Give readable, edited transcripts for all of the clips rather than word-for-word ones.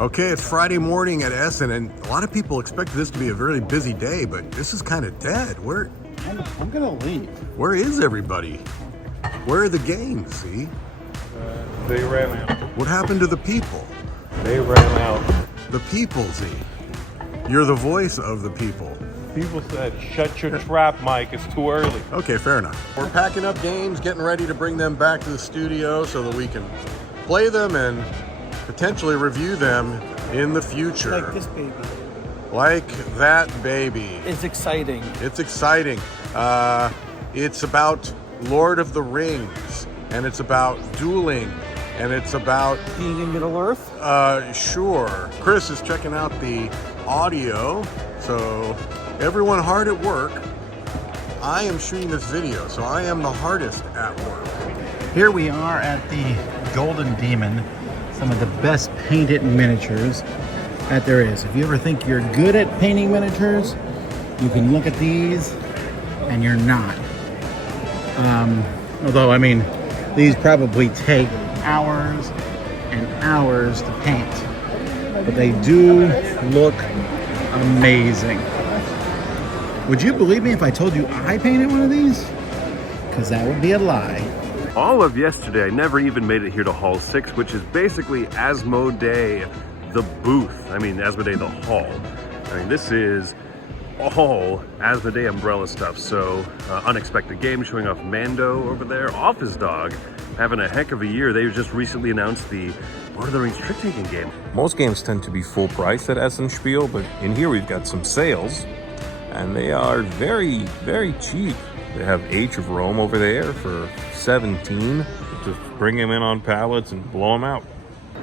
Okay, it's Friday morning at Essen, and a lot of people expect this to be a very busy day, but this is kind of dead. I'm gonna leave. Where is everybody? Where are the games, see? They ran out. What happened to the people? They ran out. The people, Z. You're the voice of the people. People said, shut your trap, Mike. It's too early. Okay, fair enough. We're packing up games, getting ready to bring them back to the studio so that we can play them and potentially review them in the future. Like this baby. Like that baby. It's exciting. It's exciting. It's about Lord of the Rings, and it's about dueling, and it's about Being in Middle Earth? Sure. Chris is checking out the audio, so everyone hard at work. I am shooting this video, so I am the hardest at work. Here we are at the Golden Demon, some of the best painted miniatures that there is. If you ever think you're good at painting miniatures, you can look at these and you're not. Although, I mean, these probably take hours and hours to paint, but they do look amazing. Would you believe me if I told you I painted one of these? Because that would be a lie. All of yesterday, I never even made it here to Hall 6, which is basically Asmodee, the booth. I mean, Asmodee, the hall. I mean, this is all Asmodee umbrella stuff. So, unexpected game showing off Mando over there, Office Dog, having a heck of a year. They just recently announced the Lord of the Rings trick-taking game. Most games tend to be full price at Essen Spiel, but in here we've got some sales, and they are very, very cheap. They have Age of Rome over there for 17. Just bring them in on pallets and blow them out.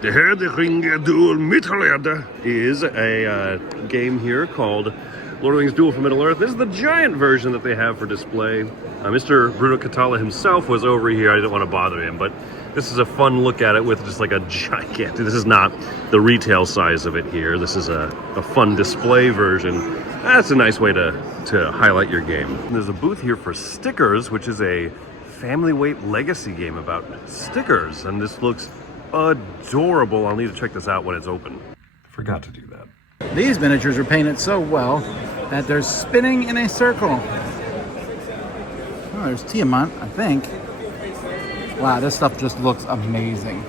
The Herr der Ringe Duel Mittelerde is a game here called Lord of the Rings Duel for Middle-earth. This is the giant version that they have for display. Mr. Bruno Catala himself was over here. I didn't want to bother him, but this is a fun look at it with just like a gigantic... This is not the retail size of it here. This is a fun display version. That's a nice way to highlight your game. And there's a booth here for Stickers, which is a family weight legacy game about stickers. And this looks adorable. I'll need to check this out when it's open. Forgot to do that. These miniatures are painted so well that they're spinning in a circle. Oh, there's Tiamat, I think. Wow, this stuff just looks amazing.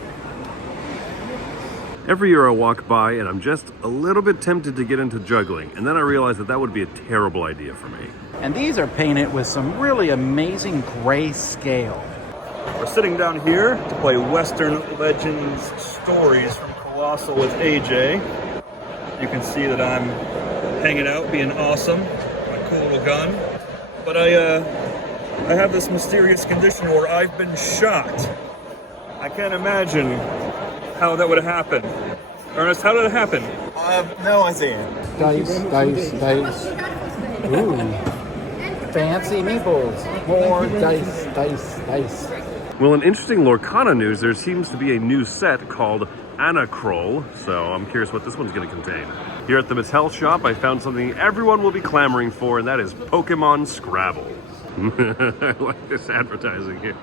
Every year I walk by and I'm just a little bit tempted to get into juggling. And then I realize that would be a terrible idea for me. And these are painted with some really amazing gray scale. We're sitting down here to play Western Legends Stories from Colossal with AJ. You can see that I'm hanging out, being awesome, my cool little gun. But I have this mysterious condition where I've been shot. I can't imagine how that would happen. Ernest, how did it happen? No idea. Dice. Ooh. Fancy meeples. More dice. Well, in interesting Lorcana news, there seems to be a new set called Anacroll, so I'm curious what this one's going to contain. Here at the Mattel shop, I found something everyone will be clamoring for, and that is Pokemon Scrabble. I like this advertising here.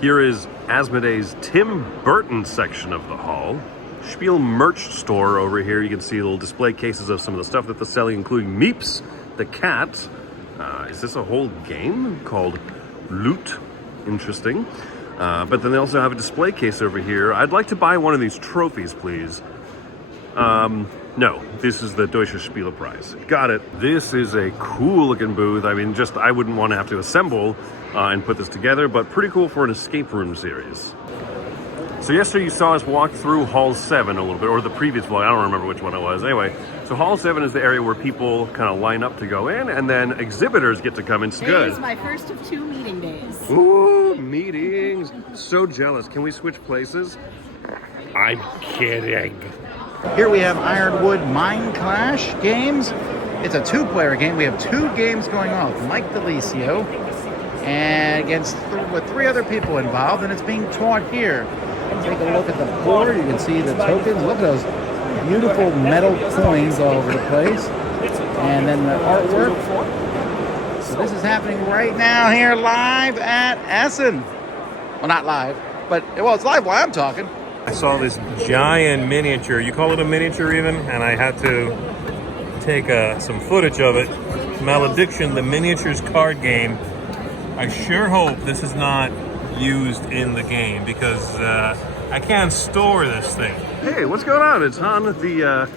Here is Asmodee's Tim Burton section of the hall. Spiel merch store over here. You can see little display cases of some of the stuff that they're selling, including Meeps, the cat. Is this a whole game called Loot? Interesting. But then they also have a display case over here. I'd like to buy one of these trophies, please. No, this is the Deutsche Spielepreis. Got it. This is a cool looking booth. I mean, I wouldn't want to have to assemble and put this together, but pretty cool for an escape room series. So yesterday you saw us walk through Hall 7 a little bit, or the previous vlog, I don't remember which one it was. Anyway, so Hall 7 is the area where people kind of line up to go in, and then exhibitors get to come in. It's good. It is my first of 2 meeting days. Ooh, meetings. So jealous. Can we switch places? I'm kidding. Here we have Ironwood Mind Clash games. It's a 2-player game. We have 2 games going on with Mike DeLisio and against with 3 other people involved, and it's being taught here. Take a look at the board. You can see the tokens. Look at those beautiful metal coins all over the place. And then the artwork. So this is happening right now here live at Essen. Well, not live, but, well, it's live while I'm talking. I saw this giant miniature. You call it a miniature even? And I had to take some footage of it. Malediction, the miniatures card game. I sure hope this is not used in the game because I can't store this thing. Hey, what's going on? It's Han, the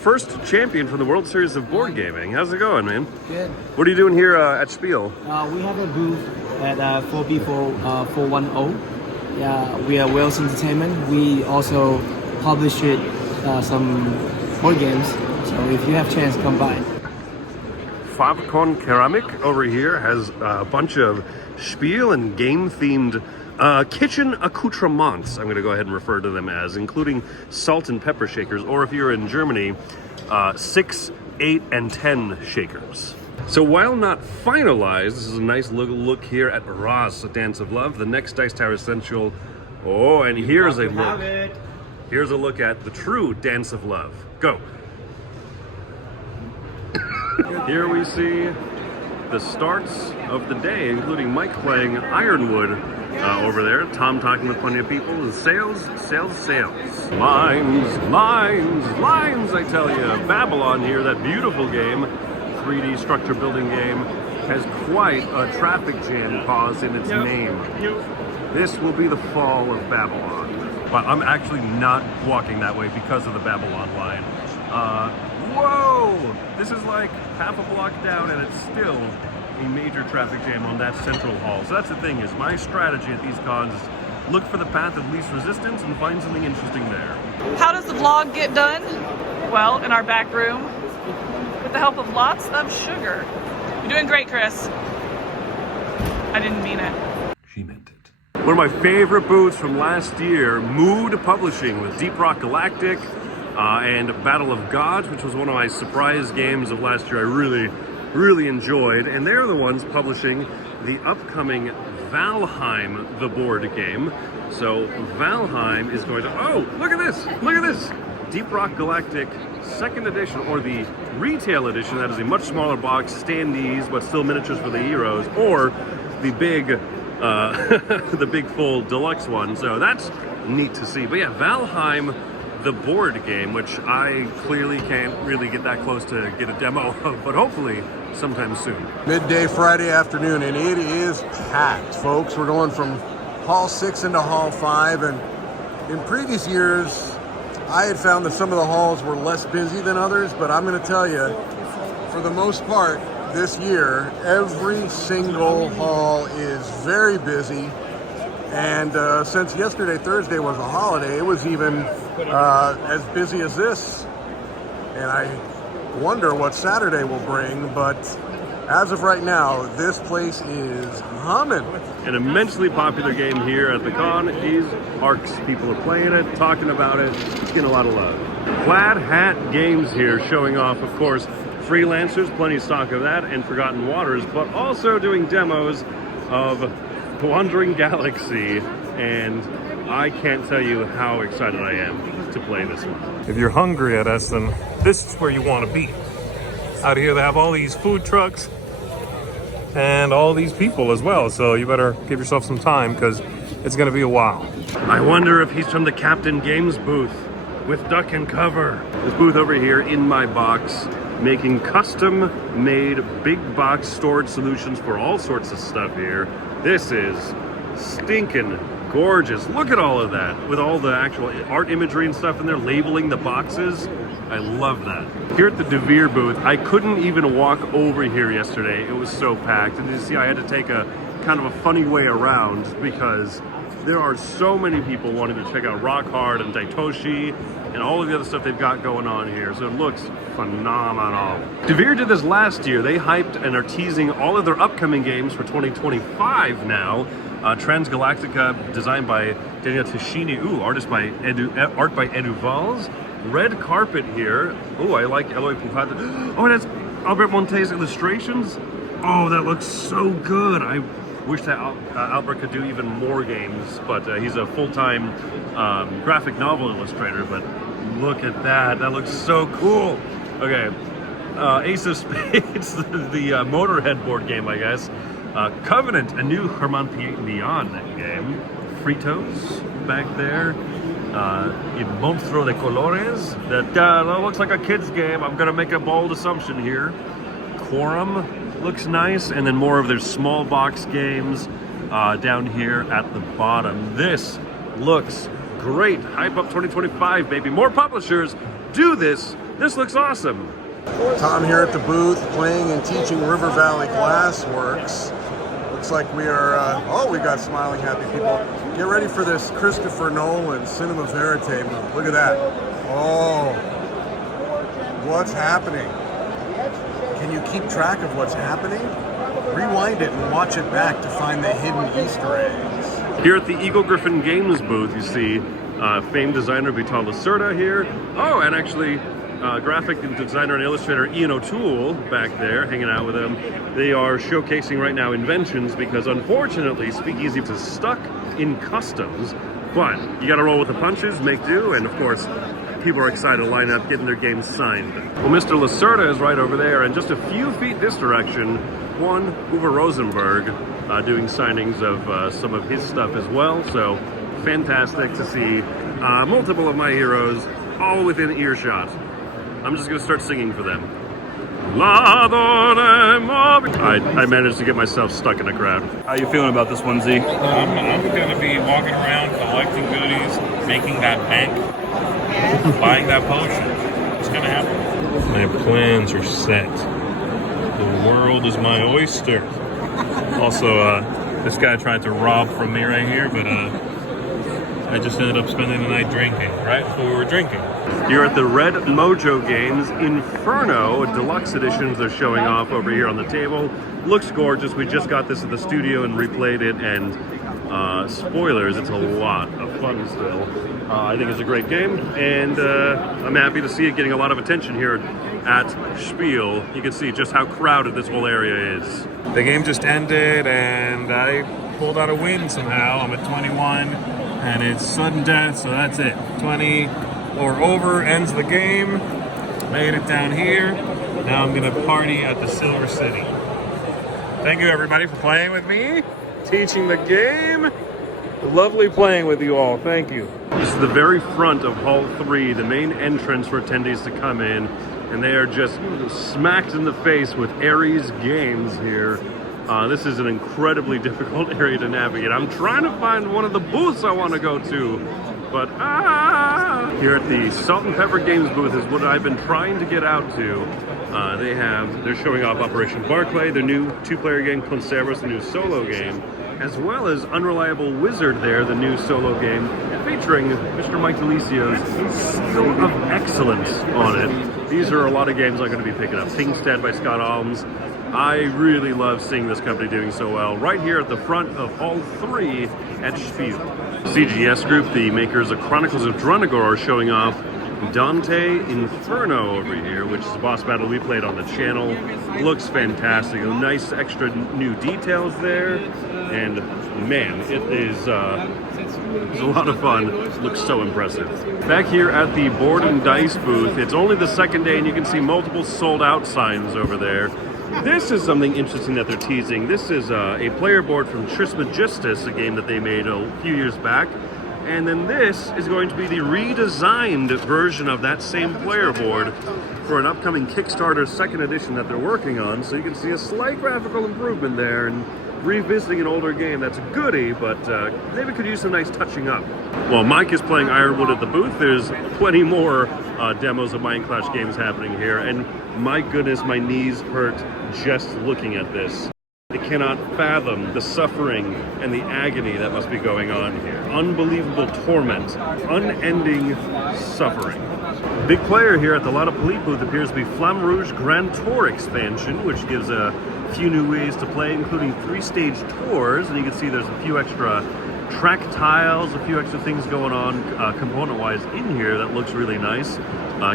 first champion from the World Series of Board Gaming. How's it going, man? Good. What are you doing here at Spiel? We have a booth at 4B410. Yeah, we are Wales Entertainment. We also publish some board games. So if you have chance, come by. Farbkorn Keramik over here has a bunch of Spiel and game-themed kitchen accoutrements, I'm going to go ahead and refer to them as, including salt and pepper shakers, or if you're in Germany, 6, 8, and 10 shakers. So while not finalized, this is a nice look here at Ras, A Dance of Love, the next Dice Tower Essential. Oh, and here's a look. Here's a look at the true Dance of Love. Go. Here we see the starts of the day, including Mike playing Ironwood over there, Tom talking with plenty of people, and sales. Lines, I tell you. Babylon here, that beautiful game, 3D structure building game, has quite a traffic jam cause in its name. This will be the fall of Babylon. But I'm actually not walking that way because of the Babylon line. Whoa! This is like half a block down and it's still a major traffic jam on that central hall. So that's the thing, is my strategy at these cons is look for the path of least resistance and find something interesting there. How does the vlog get done? Well, in our back room, with the help of lots of sugar. You're doing great, Chris. I didn't mean it. She meant it. One of my favorite booths from last year, Mood Publishing with Deep Rock Galactic and Battle of Gods, which was one of my surprise games of last year I really enjoyed. And they're the ones publishing the upcoming Valheim, the board game. So Valheim is going to, oh, look at this, Deep Rock Galactic 2nd edition, or the retail edition, that is a much smaller box, standees, but still miniatures for the heroes, or the big, the big full deluxe one. So that's neat to see. But yeah, Valheim, the board game, which I clearly can't really get that close to get a demo of, but hopefully sometime soon. Midday Friday afternoon, and it is packed, folks. We're going from Hall 6 into Hall 5, and in previous years, I had found that some of the halls were less busy than others, but I'm going to tell you, for the most part, this year, every single hall is very busy. And since yesterday, Thursday, was a holiday, it was even as busy as this. And I wonder what Saturday will bring, but as of right now, this place is humming. An immensely popular game here at the con is Arcs. People are playing it, talking about it, getting a lot of love. Plaid Hat Games here, showing off, of course, Freelancers, plenty of stock of that, and Forgotten Waters, but also doing demos of Wandering Galaxy, and I can't tell you how excited I am to play this one. If you're hungry at Essen, this is where you want to be. Out here they have all these food trucks and all these people as well, so you better give yourself some time because it's going to be a while. I wonder if he's from the Captain Games booth with Duck and Cover. This booth over here in my box, making custom-made big box storage solutions for all sorts of stuff here. This is stinking gorgeous. Look at all of that, with all the actual art imagery and stuff in there, labeling the boxes. I love that. Here at the De Vere booth, I couldn't even walk over here yesterday. It was so packed. And you see, I had to take a kind of a funny way around because there are so many people wanting to check out Rock Hard and Daitoshi and all of the other stuff they've got going on here. So it looks phenomenal. De Vere did this last year. They hyped and are teasing all of their upcoming games for 2025 now. Transgalactica, designed by Daniel Tashini. Ooh, art by Edu Valls. Red Carpet here. Oh, I like Eloy Pupata. Oh, that's Albert Monte's illustrations. Oh, that looks so good. I wish that Albert could do even more games, but he's a full-time graphic novel illustrator. But look at that. That looks so cool. Okay. Ace of Spades, the Motorhead board game, I guess. Covenant, a new Herman Pion game. Fritos back there. in Monstruo de Colores. That looks like a kid's game. I'm gonna make a bold assumption here. Quorum looks nice, and then more of their small box games down here at the bottom. This looks great. Hype Up 2025, baby. More publishers do this. This looks awesome. Tom here at the booth playing and teaching River Valley Glassworks. Looks like we are, we got smiling, happy people. Get ready for this Christopher Nolan Cinema Vérité movie. Look at that. Oh, what's happening? Can you keep track of what's happening? Rewind it and watch it back to find the hidden Easter eggs. Here at the Eagle Griffin Games booth, you see famed designer Vital Lacerda here. Oh, and actually graphic designer and illustrator Ian O'Toole back there hanging out with them. They are showcasing right now inventions because unfortunately Speakeasy is stuck in customs, but you gotta roll with the punches, make do, and of course people are excited to line up getting their games signed. Well, Mr. Lacerda is right over there, and just a few feet this direction, one Uwe Rosenberg doing signings of some of his stuff as well. So fantastic to see multiple of my heroes all within earshot. I'm just gonna start singing for them. I managed to get myself stuck in a crowd. How you feeling about this one, Z? I'm going to be walking around collecting goodies, making that bank, buying that potion. It's going to happen. My plans are set. The world is my oyster. Also, this guy tried to rob from me right here, but I just ended up spending the night drinking, right before we were drinking. You're at the Red Mojo Games Inferno Deluxe Editions. They're showing off over here on the table. Looks gorgeous. We just got this at the studio and replayed it, and spoilers, it's a lot of fun still. I think it's a great game, and I'm happy to see it getting a lot of attention here at Spiel. You can see just how crowded this whole area is. The game just ended, and I pulled out a win somehow. I'm at 21, and it's sudden death, so that's it. 20 or over ends the game. Made it down here. Now I'm gonna party at the Silver City. Thank you everybody for playing with me, teaching the game. Lovely playing with you all, thank you. This is the very front of Hall 3, the main entrance for attendees to come in, and they are just smacked in the face with Ares Games here. This is an incredibly difficult area to navigate. I'm trying to find one of the booths I want to go to, but here at the Salt and Pepper Games booth is what I've been trying to get out to. They're showing off Operation Barclay, their new two-player game Conservas, the new solo game, as well as Unreliable Wizard there, the new solo game, featuring Mr. Mike Delicio's Seal of Excellence on it. These are a lot of games I'm going to be picking up. Kingstead by Scott Alms. I really love seeing this company doing so well. Right here at the front of Hall 3 at Spiel. CGS Group, the makers of Chronicles of Drunagor, are showing off Dante Inferno over here, which is a boss battle we played on the channel. Looks fantastic. Nice extra new details there. And man, it is a lot of fun. It looks so impressive. Back here at the Board and Dice booth, it's only the second day and you can see multiple sold out signs over there. This is something interesting that they're teasing. This is a player board from Trismegistus, a game that they made a few years back. And then this is going to be the redesigned version of that same player board for an upcoming Kickstarter second edition that they're working on. So you can see a slight graphical improvement there and revisiting an older game. That's a goodie, but maybe could use some nice touching up. While Mike is playing Ironwood at the booth, there's plenty more demos of Mind Clash games happening here. And my goodness, my knees hurt just looking at this. I cannot fathom the suffering and the agony that must be going on here. Unbelievable torment, unending suffering. Big player here at the Lotte Police booth appears to be Flamme Rouge Grand Tour expansion, which gives a few new ways to play, including 3-stage tours, and you can see there's a few extra track tiles, a few extra things going on component-wise in here that looks really nice.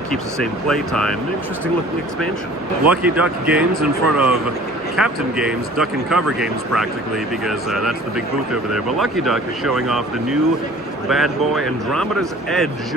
Keeps the same play time. Interesting looking expansion. Lucky Duck Games in front of Captain Games, Duck and Cover Games practically, because that's the big booth over there. But Lucky Duck is showing off the new bad boy Andromeda's Edge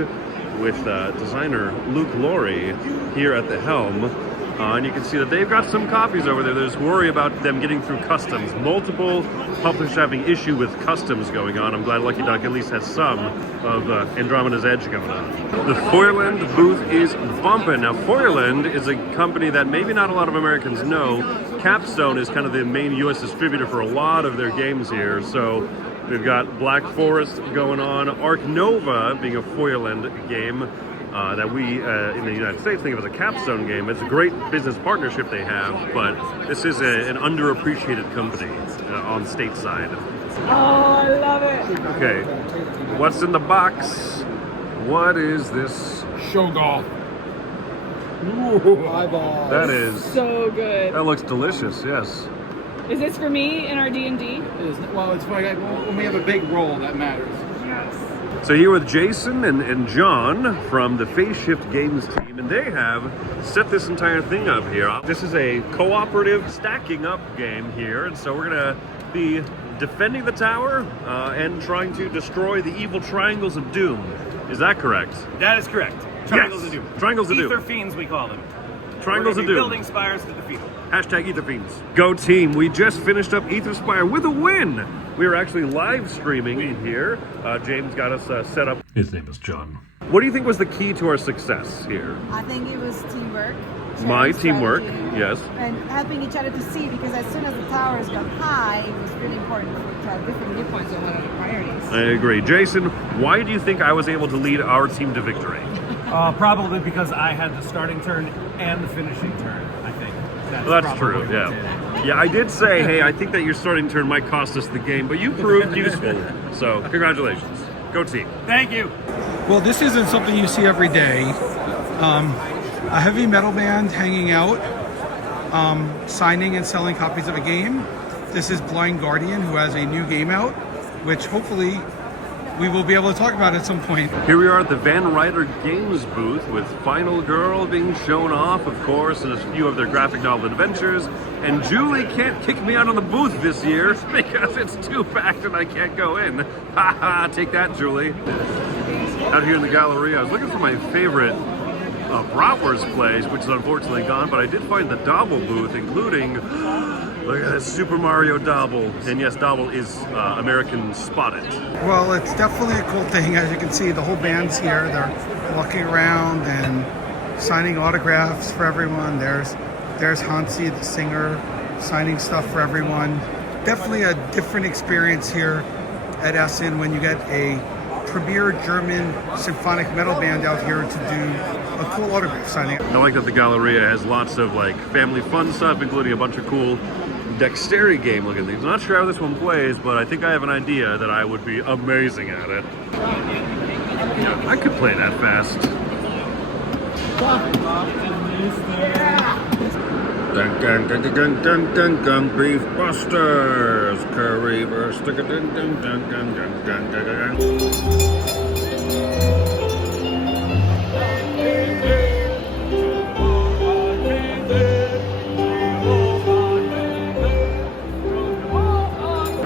with designer Luke Laurie here at the helm. And you can see that they've got some copies over there. There's worry about them getting through customs. Multiple publishers having issue with customs going on. I'm glad Lucky Duck at least has some of Andromeda's Edge going on. The Feuerland booth is bumping. Now, Feuerland is a company that maybe not a lot of Americans know. Capstone is kind of the main U.S. distributor for a lot of their games here. So we've got Black Forest going on. Arc Nova being a Feuerland game. That we in the United States think of as a Capstone game. It's a great business partnership they have, but this is an underappreciated company on stateside. Oh, I love it. Okay, what's in the box? What is this? Shogal. Ooh, that is So good. that looks delicious. Yes. Is this for me in our D&D? Well, it's like when we have a big roll that matters. Yes. So here with Jason and John from the Phase Shift Games team, and they have set this entire thing up here. This is a cooperative stacking up game here, and so we're gonna be defending the tower and trying to destroy the evil triangles of doom. Is that correct? That is correct. Triangles of doom. Triangles of doom. Ether fiends, we call them. Triangles We're of gonna be doom. building spires to defeat them. Hashtag Ether Fiends. Go team. We just finished up Ether Spire with a win. We were actually live streaming here. James got us set up. His name is John. What do you think was the key to our success here? I think it was teamwork. My sharing teamwork, strategy, yes. And helping each other to see, because as soon as the towers got high, it was really important to have different viewpoints on what are the priorities. I agree. Jason, why do you think I was able to lead our team to victory? Probably because I had the starting turn and the finishing turn, I think. That's true, yeah. Yeah, I did say, hey, I think that your starting turn might cost us the game, but you proved useful. So, congratulations. Go team. Thank you. Well, this isn't something you see every day. A heavy metal band hanging out, signing and selling copies of a game. This is Blind Guardian, who has a new game out, which hopefully we will be able to talk about at some point. Here we are at the Van Ryder Games booth with Final Girl being shown off, of course, and a few of their graphic novel adventures. And Julie can't kick me out of the booth this year because it's too packed and I can't go in. Ha ha, take that, Julie. Out here in the Galleria, I was looking for my favorite Bratwurst place, which is unfortunately gone, but I did find the Dobble booth, including, look at this, Super Mario Dobble. And yes, Dobble is American Spotted. Well, it's definitely a cool thing. As you can see, the whole band's here. They're walking around and signing autographs for everyone. There's Hansi, the singer, signing stuff for everyone. Definitely a different experience here at Essen when you get a premier German symphonic metal band out here to do a cool autograph signing. I like that the Galleria has lots of like family fun stuff, including a bunch of cool dexterity game looking things. I'm not sure how this one plays, but I think I have an idea that I would be amazing at it. Yeah, I could play that fast. Dun dun dun dun dun dun dun, Beef Busters, Curry Burst, dun dun dun dun dun dun dun dun.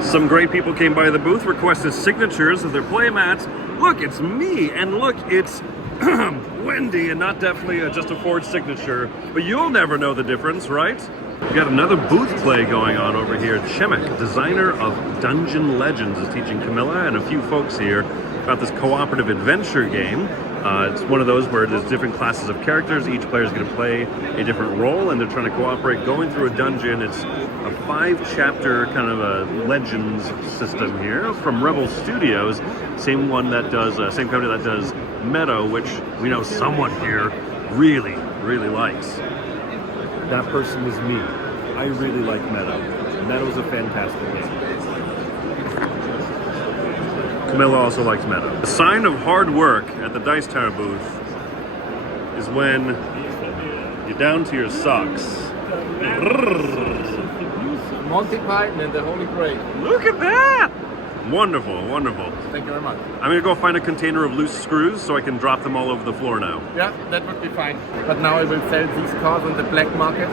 Some great people came by the booth, requested signatures of their playmats. Look, it's me, and look, it's Wendy, and not definitely just a forged signature, but you'll never know the difference, right? We've got another booth play going on over here. Chemek, designer of Dungeon Legends, is teaching Camilla and a few folks here about this cooperative adventure game. It's one of those where there's different classes of characters. Each player is going to play a different role, and they're trying to cooperate going through a dungeon. It's a 5-chapter kind of a Legends system here from Rebel Studios, same one that does, same company that does Meadow, which we know someone here really, really likes. That person is me. I really like Meadow. Meadow's a fantastic game. Camilla also likes Meadow. A sign of hard work at the Dice Tower booth is when you're down to your socks. Monty Python and the Holy Grail. Look at that! Wonderful, wonderful. Thank you very much. I'm gonna go find a container of loose screws so I can drop them all over the floor now. Yeah, that would be fine. But now I will sell these cars on the black market.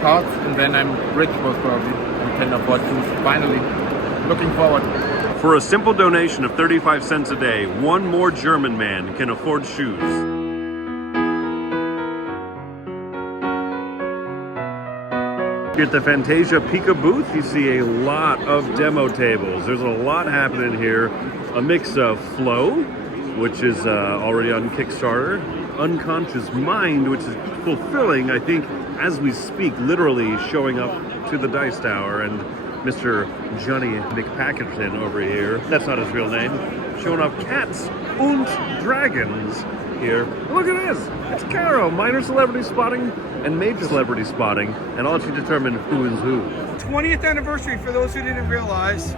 Cars, and then I'm rich most probably. I can afford shoes. Finally. Looking forward. For a simple donation of 35 cents a day, one more German man can afford shoes. Here at the Fantasia Pika booth, you see a lot of demo tables. There's a lot happening here. A mix of Flow, which is already on Kickstarter, Unconscious Mind, which is fulfilling, I think, as we speak, literally showing up to the Dice Tower, and Mr. Johnny McPackerson over here, that's not his real name, showing off Cats und Dragons here. Look at this! It's Caro, minor celebrity spotting and major celebrity spotting, and I'll let you determine who is who. 20th anniversary for those who didn't realize.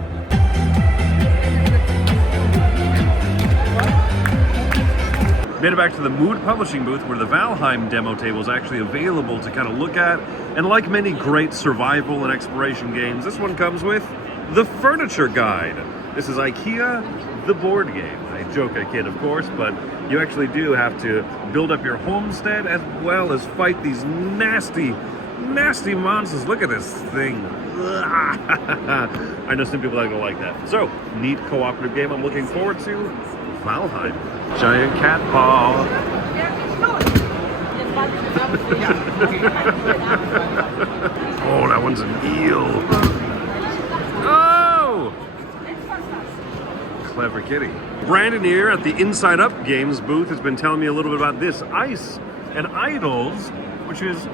Made it back to the Mood Publishing booth where the Valheim demo table is actually available to kind of look at. And like many great survival and exploration games, this one comes with the Furniture Guide. This is IKEA, the board game. I joke, I kid, of course, but you actually do have to build up your homestead as well as fight these nasty, nasty monsters. Look at this thing. I know some people that don't like that. So, neat cooperative game I'm looking forward to. Valheim. Giant cat paw. Oh, that one's an eel. Oh! Clever kitty. Brandon here at the Inside Up Games booth has been telling me a little bit about this Ice and Idols, which is,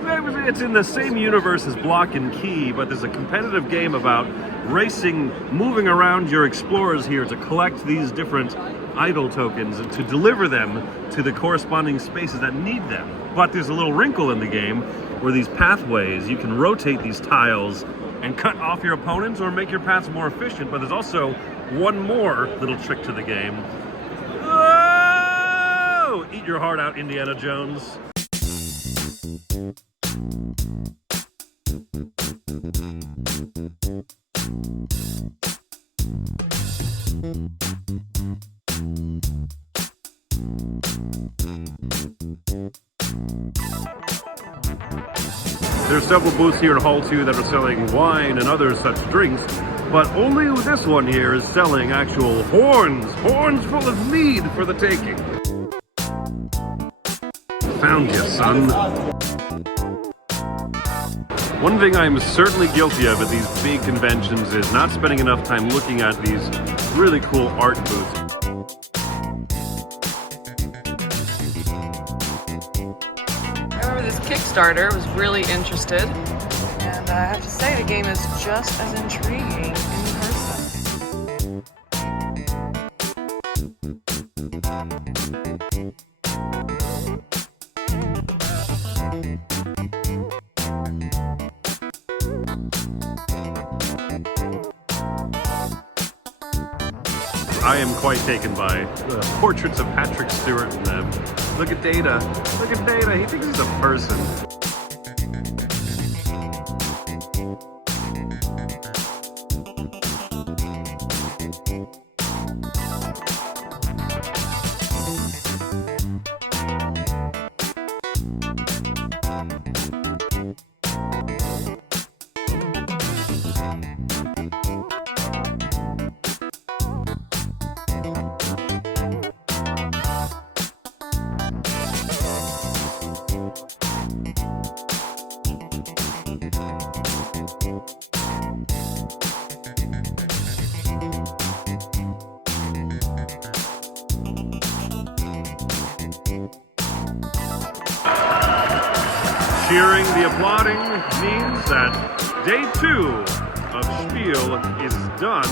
it's in the same universe as Block and Key, but there's a competitive game about racing, moving around your explorers here to collect these different idol tokens and to deliver them to the corresponding spaces that need them. But there's a little wrinkle in the game where these pathways, you can rotate these tiles and cut off your opponents or make your paths more efficient, but there's also one more little trick to the game. Oh! Eat your heart out, Indiana Jones. There's several booths here at Hall 2 that are selling wine and other such drinks, but only this one here is selling actual horns. Horns full of mead for the taking. Found you, son. One thing I'm certainly guilty of at these big conventions is not spending enough time looking at these really cool art booths. This Kickstarter was really interested, and I have to say the game is just as intriguing in person. I am quite taken by the portraits of Patrick Stewart in them. Look at Data. Look at Data. He thinks he's a person. Cheering, the applauding means that day 2 of Spiel is done.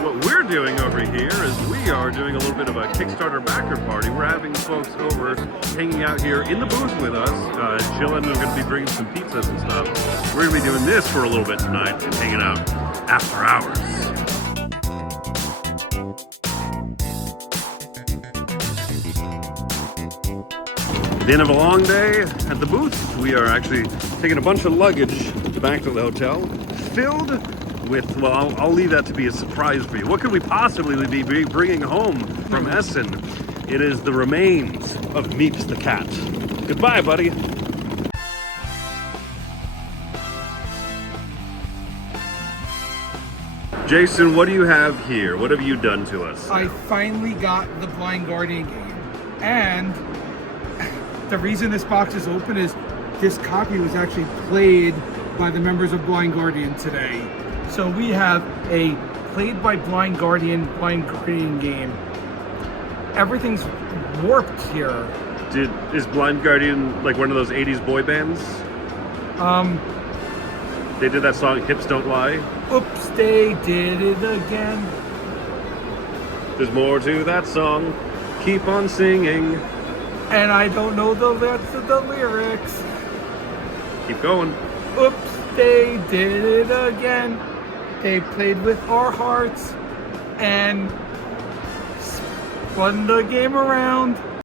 What we're doing over here is we are doing a little bit of a Kickstarter backer party. We're having folks over hanging out here in the booth with us, chilling. We're going to be bringing some pizzas and stuff. We're going to be doing this for a little bit tonight and hanging out after hours. At the end of a long day at the booth, we are actually taking a bunch of luggage back to the hotel, filled with, well, I'll leave that to be a surprise for you. What could we possibly be bringing home from Essen? It is the remains of Meeps the cat. Goodbye, buddy. Jason, what do you have here? What have you done to us? I finally got the Blind Guardian game, and the reason this box is open is this copy was actually played by the members of Blind Guardian today. So we have a played by Blind Guardian game. Everything's warped here. Is Blind Guardian like one of those 80s boy bands? They did that song Hips Don't Lie. Oops, they did it again. There's more to that song. Keep on singing. And I don't know the rest of the lyrics. Keep going. Oops, they did it again. They played with our hearts and spun the game around.